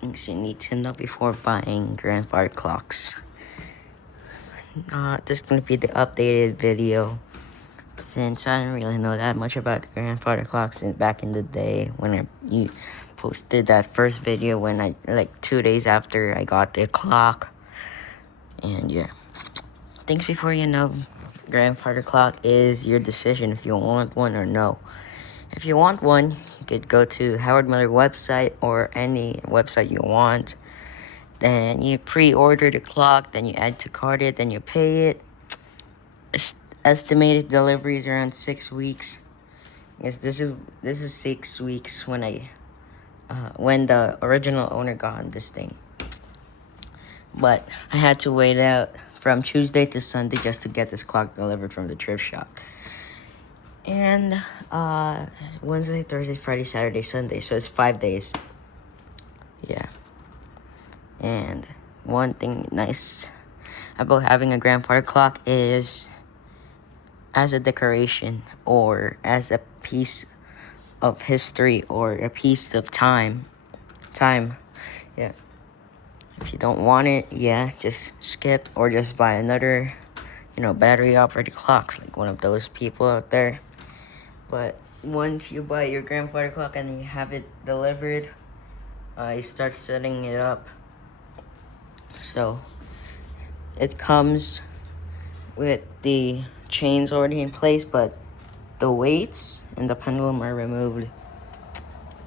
things you need to know before buying grandfather clocks. This is gonna be the updated video, since I didn't really know that much about the grandfather clocks back in the day when you posted that first video when I, like 2 days after I got the clock. And yeah, things before you know, grandfather clock is your decision if you want one or no. If you want one, you could go to Howard Miller website or any website you want. Then you pre-order the clock, then you add to cart it, then you pay it. Estimated delivery is around 6 weeks. Yes, this is 6 weeks when when the original owner got this thing. But I had to wait out from Tuesday to Sunday just to get this clock delivered from the thrift shop. And Wednesday, Thursday, Friday, Saturday, Sunday. So it's 5 days. Yeah. And one thing nice about having a grandfather clock is as a decoration or as a piece of history or a piece of time. Yeah. If you don't want it, yeah, just skip or just buy another, battery operated clocks, like one of those people out there. But once you buy your grandfather clock and you have it delivered, you start setting it up. So it comes with the chains already in place, but the weights and the pendulum are removed.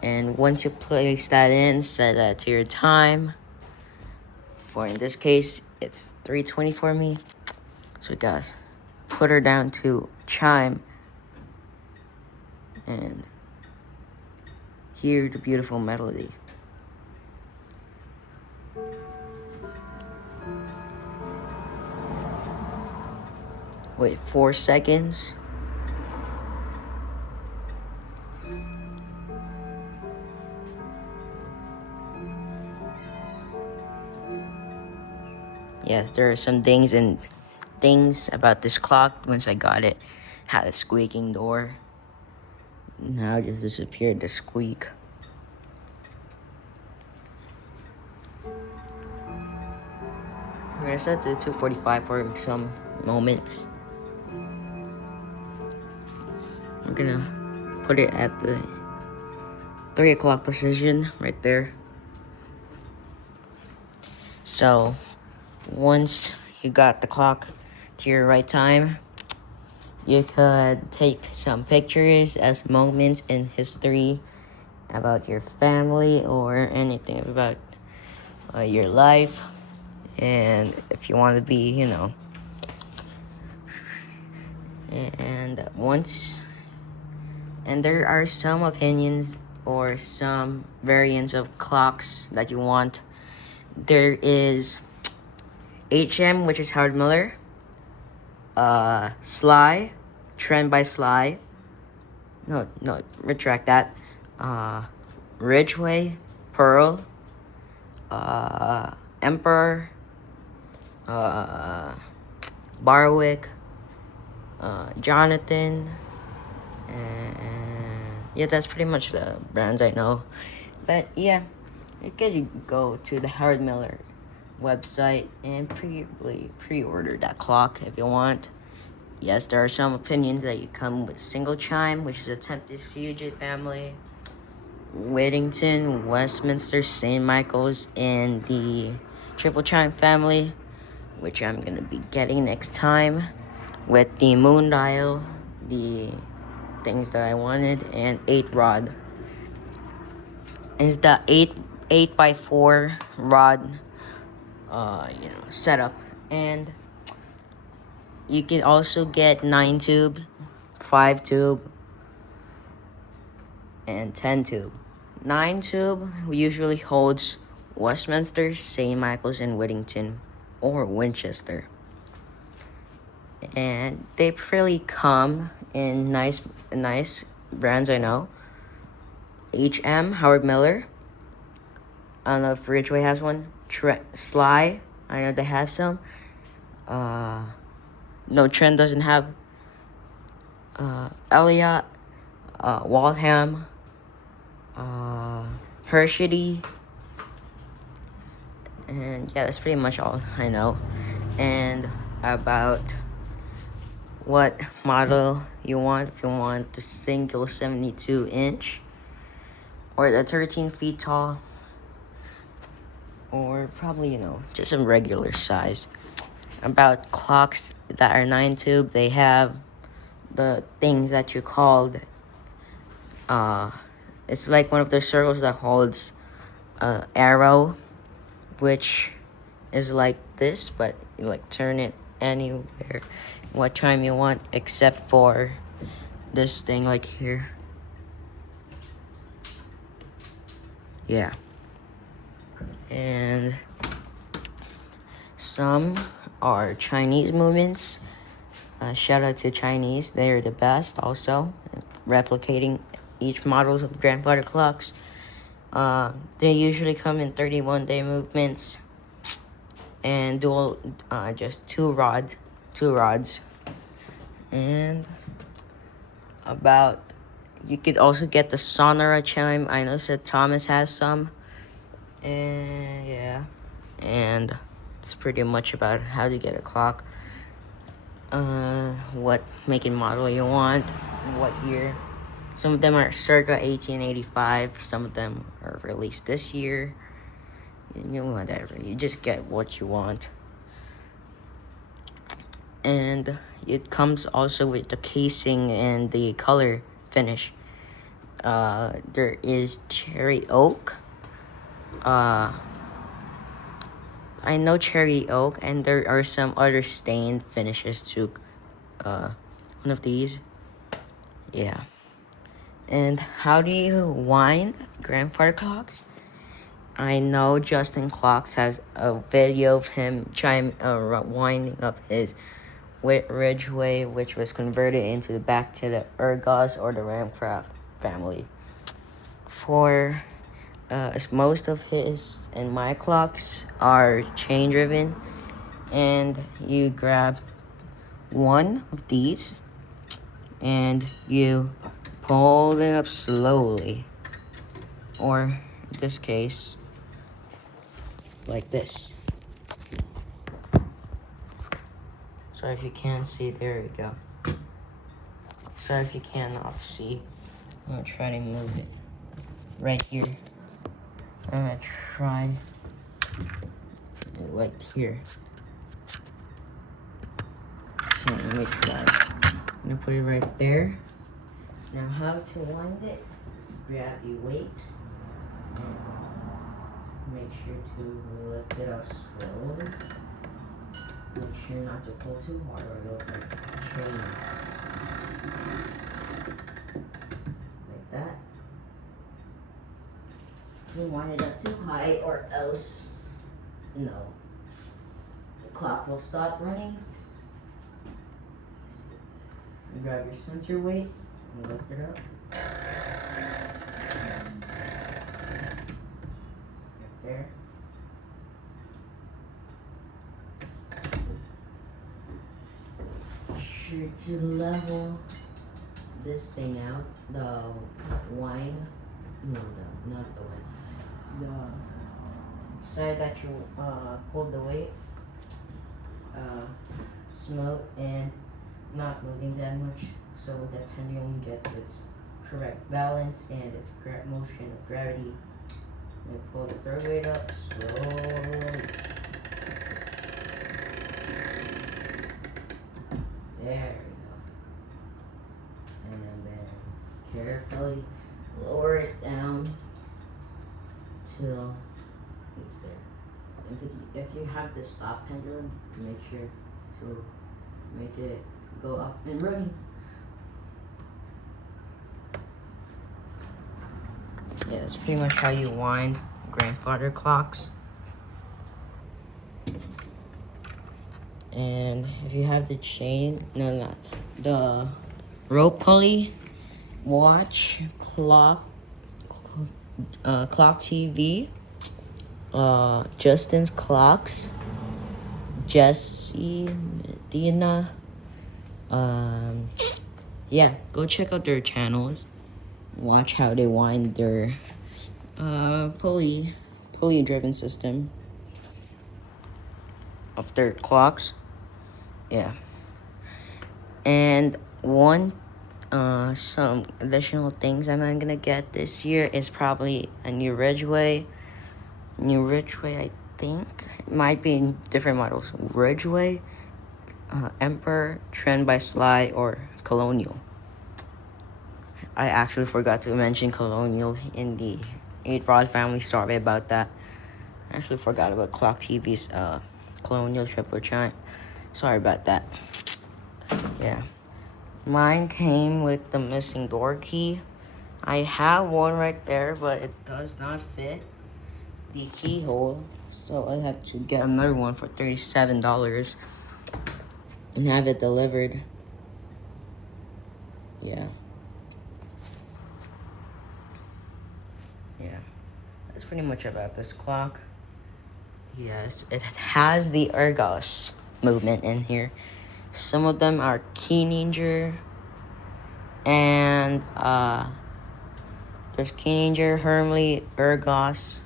And once you place that in, set that to your time. For in this case, it's 3:20 for me. So guys, put her down to chime and hear the beautiful melody. Wait 4 seconds. Yes, there are some things about this clock. Once I got it, had a squeaking door. Now it just disappeared, the squeak. I'm gonna set to 2:45 for some moments. I'm gonna put it at the 3 o'clock position right there. So once you got the clock to your right time, you could take some pictures as moments in history about your family or anything about your life. And if you want to be, and there are some opinions or some variants of clocks that you want. There is HM, which is Howard Miller, Sly, Trend by Sly. No, retract that. Ridgeway, Pearl, Emperor, Barwick, Jonathan, and yeah, that's pretty much the brands I know. But yeah, you could go to the Howard Miller website and pre-order that clock if you want. Yes, there are some opinions that you come with single chime, which is a Tempest Fugit family, Whittington, Westminster, St. Michael's, and the triple chime family, which I'm gonna be getting next time, with the moon dial, the things that I wanted, and 8 rod. Is the 8x4 rod setup. And you can also get 9 tube, 5 tube, and 10 tube. 9 tube usually holds Westminster, St. Michael's, and Whittington or Winchester. And they really come in nice brands I know. HM, Howard Miller. I don't know if Ridgeway has one. Sly, I know they have some. No, Trend doesn't have. Elliot, Waltham, Hershey. And yeah, that's pretty much all I know. And about what model you want, if you want the single 72-inch or the 13 feet tall, or probably, just a regular size. About clocks that are 9 tube, they have the things that you called, it's like one of the circles that holds arrow, which is like this, but you like turn it anywhere, what time you want, except for this thing like here. Yeah. And some are Chinese movements. Shout out to Chinese. They're the best also, replicating each models of grandfather clocks. They usually come in 31-day movements and dual, just two rods. And about, you could also get the Sonora chime. I know Sir Thomas has some. And yeah, and that's pretty much about how to get a clock. What make and model you want, what year. Some of them are circa 1885. Some of them are released this year. Whatever. You just get what you want. And it comes also with the casing and the color finish. There is cherry oak. I know cherry oak, and there are some other stained finishes too. One of these. Yeah. And how do you wind grandfather clocks? I know Justin Clocks has a video of him winding up his Ridgeway, which was converted back to the Ergos or the Ramcraft family. For most of his and my clocks are chain driven, and you grab one of these and you pull it up slowly, or in this case like this. So if you can't see, there we go. So if you cannot see, I'm gonna try to move it right here. I'm gonna try it like here. Okay, let me try. I'm gonna put it right there. Now how to wind it? Grab your weight and make sure to lift it up slowly. Make sure not to pull too hard or it'll like chain. Like that. Don't wind it up too high or else, the clock will stop running. You grab your center weight and lift it up. Right there. Sure to level this thing out. The wind. No, not the wind. The side that you pulled the weight, smooth and not moving that much, so the pendulum gets its correct balance and its correct motion of gravity. And pull the third weight up slowly. There we go. And then carefully lower it down till it's there. If you have the stop pendulum, make sure to make it go up and running. Yeah, that's pretty much how you wind grandfather clocks. And if you have the chain, the rope pulley, watch, clock TV, Justin's Clocks, Jesse, Dina, yeah, go check out their channels. Watch how they wind their pulley driven system of their clocks. Yeah. And some additional things I'm gonna get this year is probably a new Ridgeway. I think it might be in different models. Ridgeway, Emperor, Trend by Sly, or Colonial. I actually forgot to mention Colonial in the 8 Rod family. Sorry about that. I actually forgot about Clock TV's Colonial Triple Giant. Sorry about that. Yeah. Mine came with the missing door key. I have one right there, but it does not fit the keyhole. So I have to get another one for $37 and have it delivered. Yeah. Yeah. That's pretty much about this clock. Yes, it has the Ergos movement in here. Some of them are Key Ninja, and there's Key Ninja, Hermley, Ergos,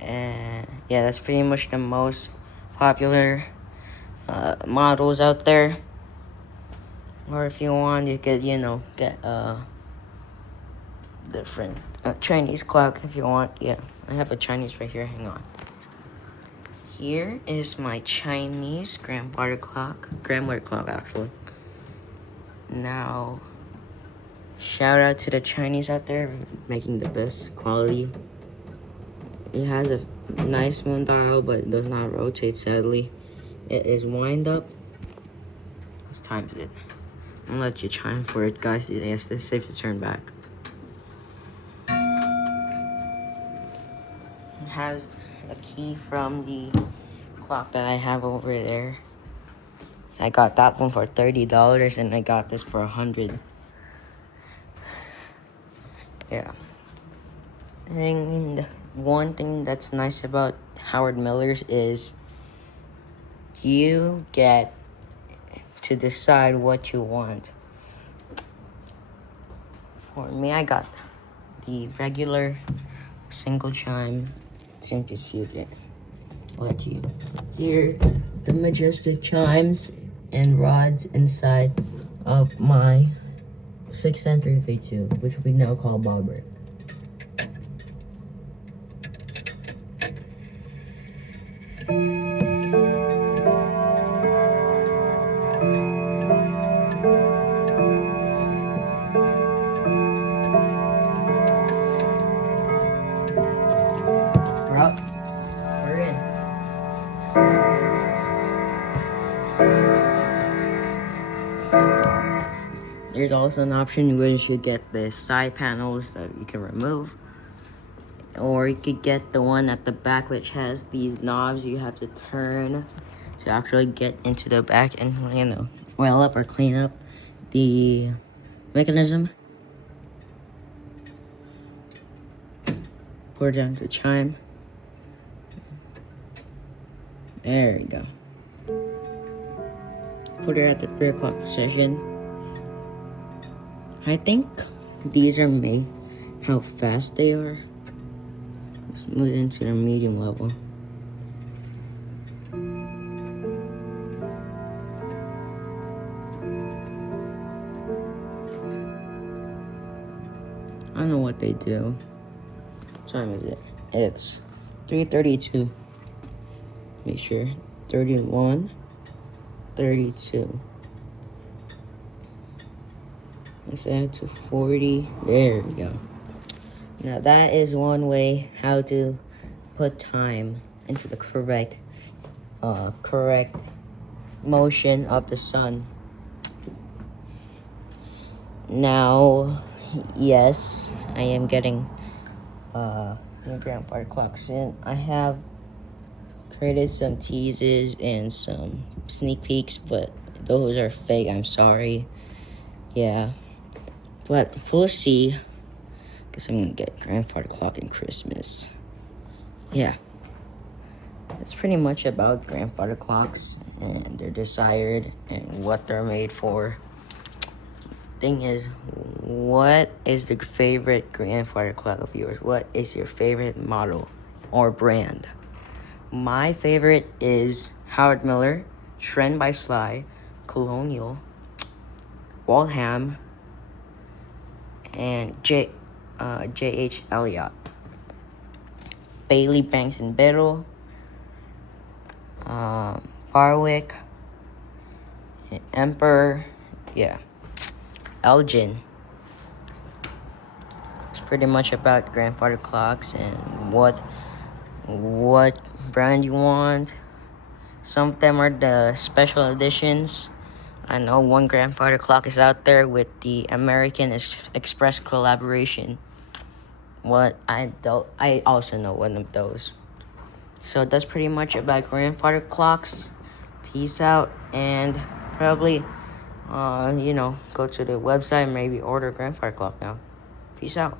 and yeah, that's pretty much the most popular models out there. Or if you want, you could, get different Chinese clock if you want. Yeah, I have a Chinese right here. Hang on. Here is my Chinese grandmother clock actually. Now, shout out to the Chinese out there making the best quality. It has a nice moon dial, but it does not rotate, sadly. It is wind up. Let's time it. I'm gonna let you chime for it, guys. Yes, it's safe to turn back. It has a key from the clock that I have over there. I got that one for $30, and I got this for $100. Yeah. And one thing that's nice about Howard Miller's is you get to decide what you want. For me, I got the regular single chime Simpsons Fusion. What you hear the majestic chimes and rods inside of my 610 V2, which we now call Bobber. We're in. There's also an option where you should get the side panels that you can remove. Or you could get the one at the back which has these knobs you have to turn to actually get into the back and, oil up or clean up the mechanism. Pour down the chime. There we go. Put it at the 3 o'clock position. I think these are made how fast they are. Let's move into the medium level. I don't know what they do. What time is it? It's 3:32. Make sure 31, 32. Let's add to 40. There we go. Now that is one way how to put time into the correct motion of the sun. Now, yes, I am getting new grandfather clocks in. I have created some teases and some sneak peeks, but those are fake. I'm sorry. Yeah, but we'll see. Guess I'm gonna get grandfather clock in Christmas. Yeah, it's pretty much about grandfather clocks and their desired and what they're made for. Thing is, What is the favorite grandfather clock of yours? What is your favorite model or brand? My favorite is Howard Miller, Trend by Sly, Colonial, Waltham, and J.H. Elliott. Bailey Banks and Biddle, Barwick, Emperor, yeah, Elgin. It's pretty much about grandfather clocks and what brand you want. Some of them are the special editions. I know one grandfather clock is out there with the American Express collaboration. I also know one of those. So that's pretty much about grandfather clocks. Peace out, and probably, go to the website and maybe order a grandfather clock now. Peace out.